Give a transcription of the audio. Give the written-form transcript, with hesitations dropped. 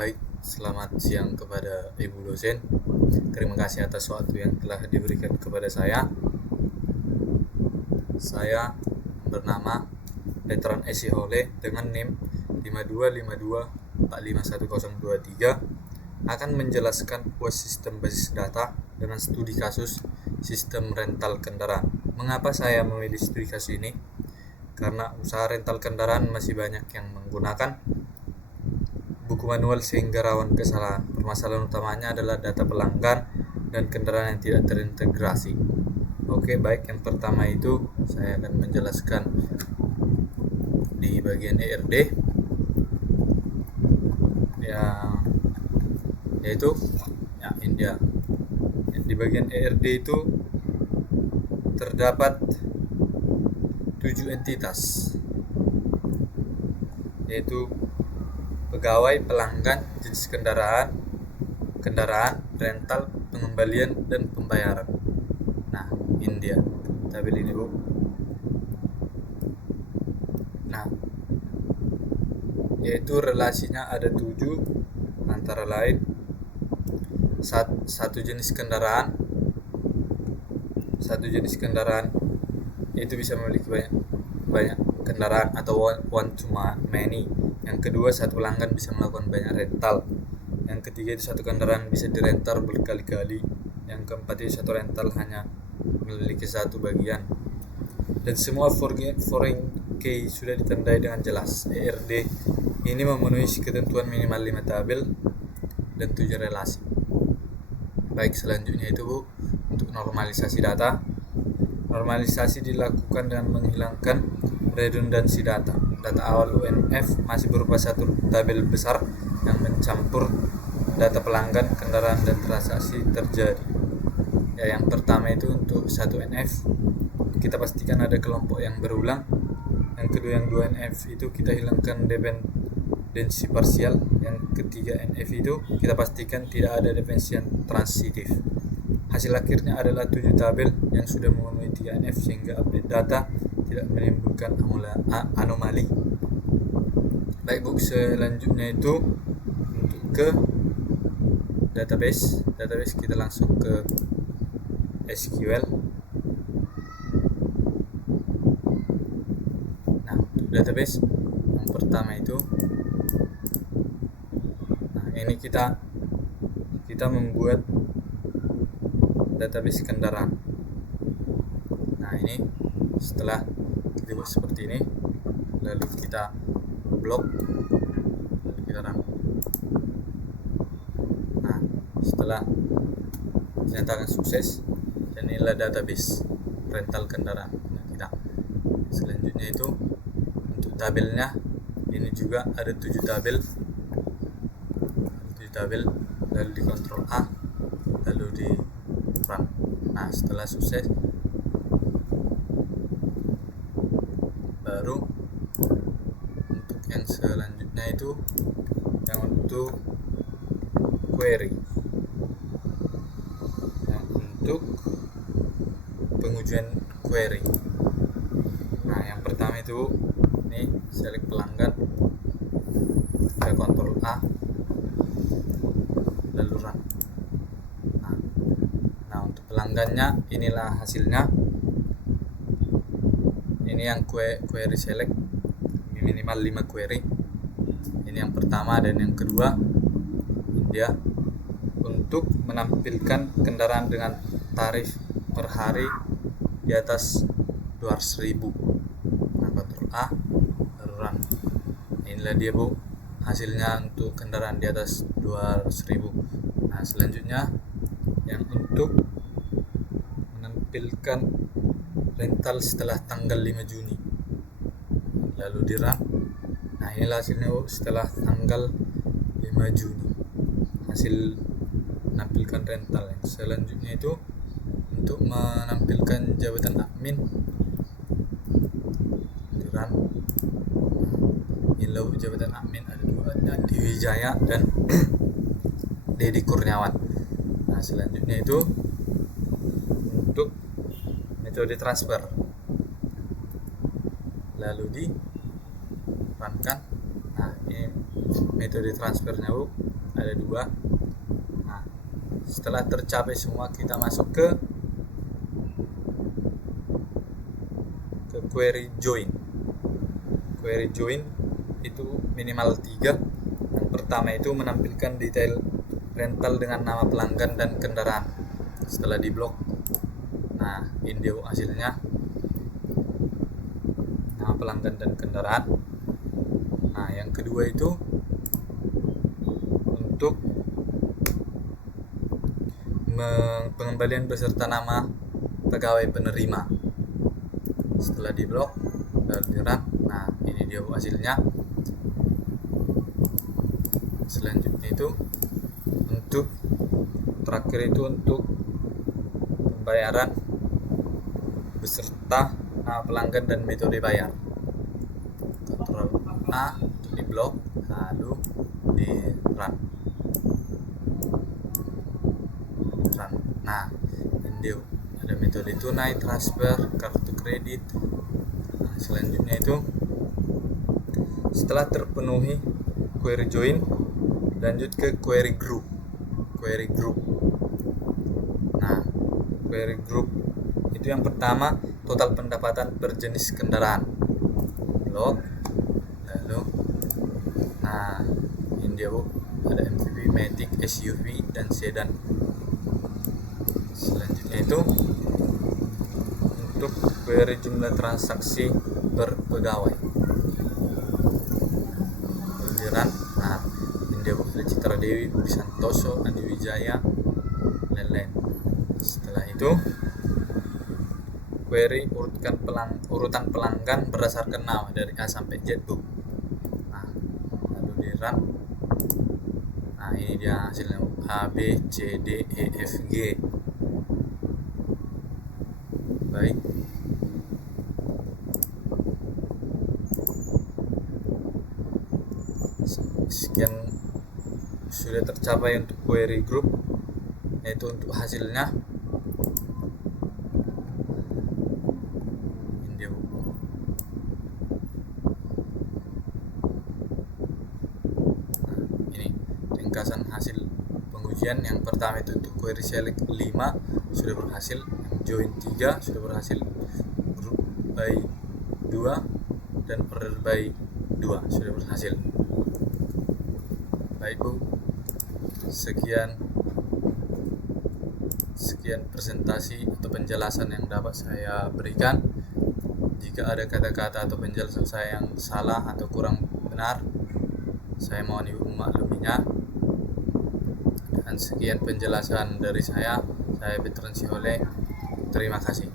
Baik, selamat siang kepada Ibu dosen. Terima kasih atas waktu yang telah diberikan kepada saya. Saya bernama Veteran Esi Hole dengan NIM 5252451023 akan menjelaskan UAS sistem basis data dengan studi kasus sistem rental kendaraan. Mengapa saya memilih studi kasus ini? Karena usaha rental kendaraan masih banyak yang menggunakan buku manual sehingga rawan kesalahan. Permasalahan utamanya adalah data pelanggan dan kendaraan yang tidak terintegrasi. Oke, baik, yang pertama itu saya akan menjelaskan di bagian ERD yaitu India. Di bagian ERD itu terdapat 7 entitas, yaitu pegawai, pelanggan, jenis kendaraan, rental, pengembalian, dan pembayaran. Nah, India tabel ini, Bu. Nah, yaitu relasinya ada 7, antara lain satu jenis kendaraan itu bisa memiliki banyak kendaraan atau one to many. Yang kedua, satu pelanggan bisa melakukan banyak rental. Yang ketiga, itu satu kendaraan bisa dirental berkali-kali. Yang keempat, itu satu rental hanya memiliki satu bagian. Dan semua foreign key sudah ditandai dengan jelas. ERD ini memenuhi ketentuan minimal 5 tabel dan 7 relasi. Baik, selanjutnya itu, Bu, untuk normalisasi data. Normalisasi dilakukan dengan menghilangkan redundansi data. Data awal UNF masih berupa satu tabel besar yang mencampur data pelanggan, kendaraan, dan transaksi terjadi. Yang pertama itu untuk satu NF, kita pastikan ada kelompok yang berulang. Yang kedua, yang 2 NF itu kita hilangkan dependensi parsial. Yang ketiga, NF itu kita pastikan tidak ada dependensi yang transitif. Hasil akhirnya adalah 7 tabel yang sudah memenuhi 3 NF sehingga update data tidak menimbulkan anomali. Baik, Bu, selanjutnya itu untuk ke database kita langsung ke SQL. Nah, untuk database yang pertama itu, ini kita membuat database kendaraan. Nah, ini setelah kita buat seperti ini, lalu kita blok, lalu kita run. Nah, setelah dinyatakan sukses, dan inilah database rental kendaraan. Nah, kita selanjutnya itu untuk tabelnya, ini juga ada 7 tabel, lalu di Ctrl A, lalu di run. Nah, setelah sukses, baru untuk yang selanjutnya itu yang untuk query, yang untuk pengujian query. Nah, yang pertama itu ini select pelanggan, kita Ctrl A, lalu run. Nah, untuk pelanggannya inilah hasilnya. Ini yang query select minimal 5 query. Ini yang pertama, dan yang kedua dia untuk menampilkan kendaraan dengan tarif per hari di atas 200.000. Nah, Ctrl A, lalu run. Inilah dia, Bu, hasilnya untuk kendaraan di atas 200.000. Nah, selanjutnya yang untuk menampilkan rental setelah tanggal 5 Juni, lalu di run. Nah, inilah hasilnya, Bu, setelah tanggal 5 Juni, hasil menampilkan rental. Yang selanjutnya itu untuk menampilkan jabatan admin, di run. Inilah jabatan admin, ada 2, Andi Wijaya dan Dedi Kurniawan. Nah, selanjutnya itu untuk metode transfer, lalu di run kan. Nah, ini metode transfernya Bu ada 2. Nah, setelah tercapai semua kita masuk ke query join. Query join itu minimal 3. Yang pertama itu menampilkan detail rental dengan nama pelanggan dan kendaraan setelah diblok. Nah, ini dia hasilnya, nama pelanggan dan kendaraan. Nah, yang kedua itu untuk pengembalian beserta nama pegawai penerima setelah diblok lalu di-run. Nah, ini dia hasilnya. Selanjutnya itu untuk terakhir itu untuk pembayaran beserta nama pelanggan dan metode bayar. Ctrl A untuk di blok lalu di run. Nah, ini ada metode tunai, transfer, kartu kredit. Nah, selanjutnya itu setelah terpenuhi query join, lanjut ke query group. Nah, query group itu yang pertama total pendapatan per jenis kendaraan, blok, lalu nah ini dia Bu, ada MPV, Matic, SUV dan sedan. Selanjutnya itu untuk query jumlah transaksi per pegawai, pembayaran. Nah, ini dia Bu, ada Citra Dewi, Budi Santoso, Andi Wijaya, lain-lain. Setelah itu query urutan pelanggan berdasarkan nama dari A sampai Z Bu. Nah, lalu di run. Nah, ini dia hasilnya A, B, C, D, E, F, G. Baik. Sekian sudah tercapai untuk query group, yaitu untuk hasilnya. Ringkasan hasil pengujian. Yang pertama itu untuk query select 5 sudah berhasil, join 3 sudah berhasil, group by 2 dan order by 2 sudah berhasil. Baik Bu, sekian presentasi atau penjelasan yang dapat saya berikan. Jika ada kata-kata atau penjelasan saya yang salah atau kurang benar, saya mohon Ibu memakluminya. Dan sekian penjelasan dari saya Petron Siholeh. Terima kasih.